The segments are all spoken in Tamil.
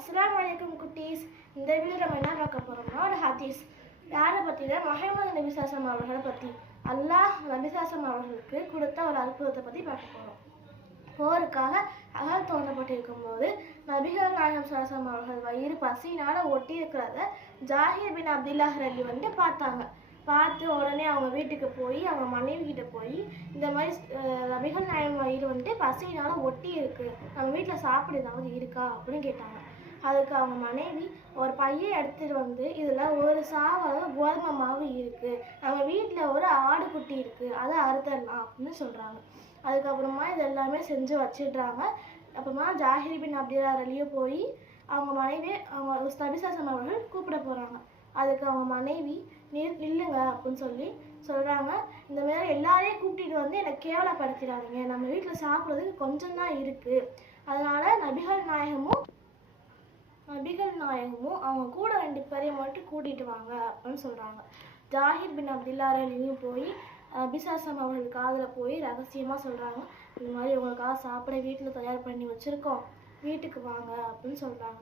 அஸ்லாம் அலைக்கும் குட்டீஸ். இந்த வீடியோ நம்ம என்ன பார்க்க போகிறோம்னா ஒரு ஹதீஸ். யாரை பற்றினா மஹமது நபிசாசம் அவர்களை பற்றி அல்லாஹ் நபிசாசம் அவர்களுக்கு கொடுத்த ஒரு அற்புதத்தை பற்றி பார்க்க போகிறோம் போருக்காக அகல் தோண்டப்பட்டிருக்கும் போது நபிகள் நாயகம் சாசம் அவர்கள் வயிறு பசினால ஒட்டி இருக்கிறத ஜாகிர் பின் அப்துல்லாஹ் ரலி வந்து பார்த்தாங்க. பார்த்து உடனே அவங்க வீட்டுக்கு போய் அவங்க மனைவி கிட்ட போய் இந்த மாதிரி அஹ், நபிகள் நாயகம் வயிறு வந்துட்டு பசினால ஒட்டி இருக்கு நம்ம வீட்டில் சாப்பிடுதாவது இருக்கா அப்படின்னு கேட்டாங்க. அதுக்கு அவங்க மனைவி ஒரு பையன் எடுத்துகிட்டு வந்து இதில் ஒரு சாவை கோதுமை மாவு இருக்குது நம்ம வீட்டில் ஒரு ஆடு குட்டி இருக்குது அதை அறுத்தரலாம் அப்படின்னு சொல்கிறாங்க அதுக்கப்புறமா இது எல்லாமே செஞ்சு வச்சிடுறாங்க. அப்புறமா ஜாகிரி பின் அப்துல்லா போய் அவங்க மனைவி அவங்க நபிசாசம் அவர்கள் கூப்பிட போகிறாங்க அதுக்கு அவங்க மனைவி நில் நில்லுங்க அப்படின்னு சொல்லி சொல்கிறாங்க இந்த மாதிரி எல்லாரையும் கூப்பிட்டு வந்து என்னை கேவலப்படுத்திடாதீங்க. நம்ம வீட்டில் சாப்பிட்றதுக்கு கொஞ்சம் தான் இருக்குது அதனால் நபிகள் நாயகமும் நபிகள் நாயகமும் அவங்க கூட ரெண்டு பேரையும் மட்டும் கூட்டிட்டு வாங்க அப்படின்னு சொல்கிறாங்க ஜாகிர் பின் அப்துல்லா போய் பிசாசம் அவர்கள் காதில் போய் ரகசியமாக சொல்கிறாங்க இந்த மாதிரி உங்களுக்காக சாப்பிட வீட்டில் தயார் பண்ணி வச்சுருக்கோம். வீட்டுக்கு வாங்க அப்படின்னு சொல்கிறாங்க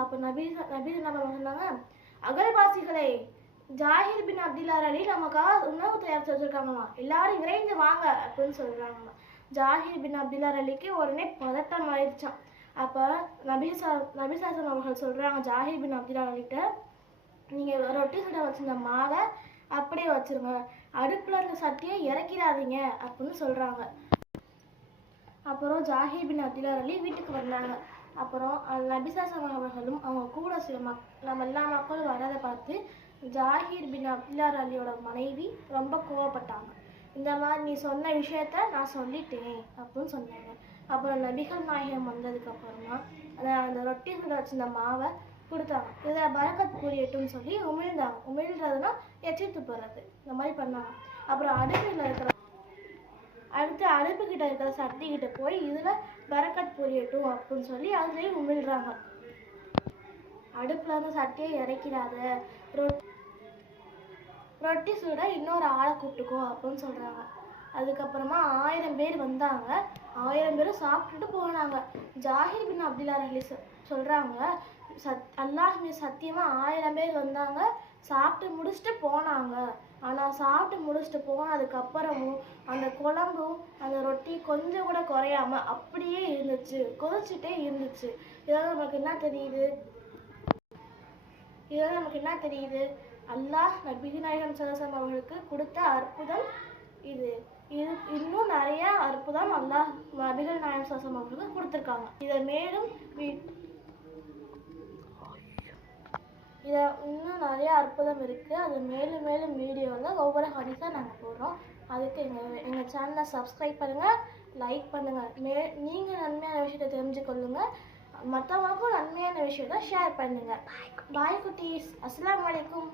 அப்போ நபி நபி என்ன சொன்னாங்க? அகல்வாசிகளே ஜாகிர் பின் அப்துல்லா அலி நமக்காக உணவு தயாரித்து வச்சிருக்காங்களாம் எல்லாரும் விரைந்து வாங்க அப்படின்னு சொல்கிறாங்க ஜாகிர் பின் அப்துல்லா அலிக்கு உடனே பதட்டம் ஆயிடுச்சாம். அப்போ நபிசா நபிசாசன் அவர்கள் சொல்கிறாங்க ஜாகிர் பின் அப்துல்லா அலிகிட்ட நீங்கள் ரொட்டி சுட வச்சிருந்த மாவை அப்படியே வச்சிருங்க. அடுப்பில் இருந்த சட்டியை இறக்கிடாதீங்க அப்படின்னு சொல்றாங்க. அப்புறம் ஜாகிர் பின் அப்துல்லா அலி வீட்டுக்கு வந்தாங்க. அப்புறம் நபிசாசன் அவர்களும் அவங்க கூட சில மக் நம்ம எல்லா மக்களும் வரதை பார்த்து ஜாஹிர் பின் அப்துல்லா அலியோட மனைவி ரொம்ப கோவப்பட்டாங்க. இந்த மாதிரி நீ சொன்ன விஷயத்த நான் சொல்லிட்டேன் அப்படின்னு சொன்னாங்க. அப்புறம் நபிகள் நாயகம் வந்ததுக்கு அப்புறமா அந்த அந்த ரொட்டி வச்சிருந்த மாவை கொடுத்தாங்க. இதில் பரக்கத் புரியட்டும்னு சொல்லி உமிழ்ந்தாங்க. உமிழ்றதுனா எச்சி துப்புறது இந்த மாதிரி பண்ணாங்க. அப்புறம் அடுப்பில் இருக்கிற அடுத்து அடுப்பு கிட்ட இருக்கிற சட்டிக்கிட்ட போய் இதுல பரக்கத் புரியட்டும் அப்படின்னு சொல்லி அதுலேயும் உமிழ்றாங்க. அடுப்புல இருந்து சட்டியை இறக்கிடாத. ரொ- ரொட்டி சுட இன்னொரு ஆளை கூப்பிட்டுக்கோ அப்படின்னு சொல்றாங்க. அதுக்கப்புறமா ஆயிரம் பேர் வந்தாங்க. ஆயிரம் பேரும் சாப்பிட்டுட்டு போனாங்க. ஜாகிர் பின் அப்துல்லா ரஹ்லி சொ- சத் அல்லாஹ் மீது சத்தியமாக ஆயிரம் பேர் வந்தாங்க. சாப்பிட்டு முடிச்சுட்டு போனாங்க. ஆனால் சாப்பிட்டு முடிச்சுட்டு போனதுக்கப்புறமும் அந்த குழம்பும் அந்த ரொட்டி கொஞ்சம் கூட குறையாம அப்படியே இருந்துச்சு. கொதிச்சுட்டே இருந்துச்சு. இதெல்லாம் நமக்கு என்ன தெரியுது? இதெல்லாம் நமக்கு என்ன தெரியுது? அல்லாஹ் நபிநாயகம் நாயகம் அவர்களுக்கு கொடுத்த அற்புதம் இது. இது இன்னும் நிறைய அற்புதம் அல்லாஹ் நபிகள் நாயம் சாசம் அவர்களுக்கு கொடுத்துருக்காங்க. இதை மேலும் இதை இன்னும் நிறைய அற்புதம் இருக்கு. அது மேலும் மேலும் வீடியோவில் ஒவ்வொரு ஹரிஸாக நாங்கள் போடுறோம். அதுக்கு எங்கள் எங்கள் சேனலை சப்ஸ்கிரைப் பண்ணுங்கள் லைக் பண்ணுங்கள் மே நீங்கள் நன்மையான விஷயத்தை கொள்ளுங்கள் மற்றவங்களுக்கும் நன்மையான விஷயத்தை ஷேர் பண்ணுங்கள் பாய் குட்டீஸ். அஸ்லாம் அலைக்கும்.